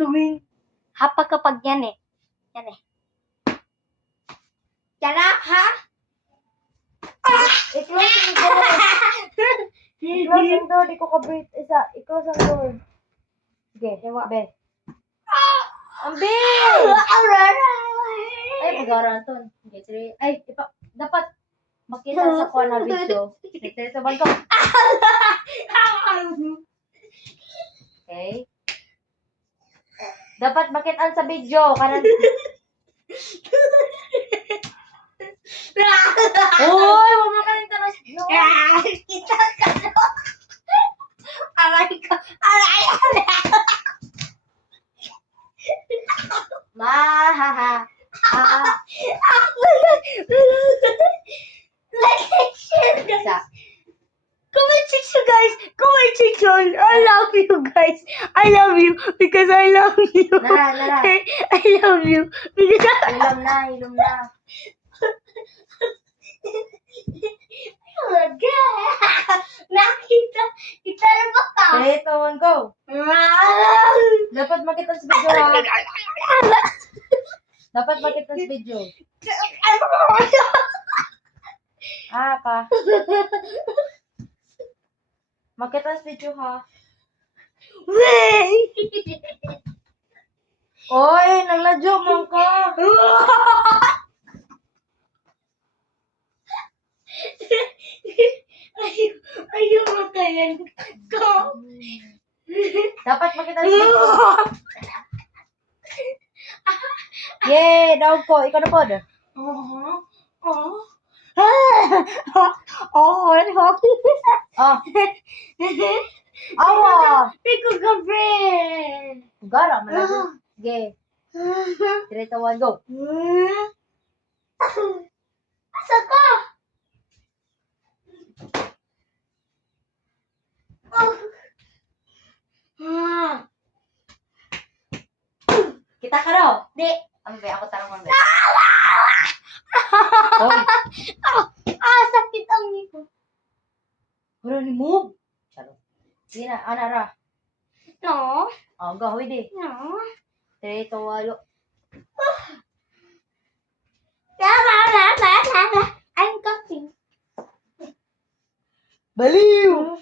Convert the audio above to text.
Dumi. Hapa kapag yan eh. Yan eh. Tiyanak, ha? I-close ang door. I-close ang door. Di ko kabrit. Isa. I-close ang door. Sige, dewa, be. Ambil! Ay, pag-aranton. Ay, dapat makita sa kuha na video. Dito sa balkon. Okay. Dapat makita sa video. Kanan. Uy, wag mo kanin tanas. No. Kita ka no. Aray ko. Aray. Mahaha. Like and share, guys. Isa. Comment section, guys. Comment section. I love you, guys. I love you because I love you. Nara. I love you because Ilom na. Nakita. Kita na ba ka? 3, 2, 1, go. Dapat makita sa video ha. Dapat makita sa video. Ka. Makita sa video ha. Oy, nagladyo mo ka. Ayaw makayan ko. Dapat makita sa video. Yay, daw ko. Ikaw na po. Oh. Awa. Pico ka, friend. Gara, malado. Sige. 3, 2, 1, go. Asa ka? Kita ka daw. Di. Ambe, ako tarong ambe. Sakit ang niko. Wala ni move. Chalo. Sige na, ra. No. Gahoy di. No. 3, 2, 1, go. I'm coming. Baliw!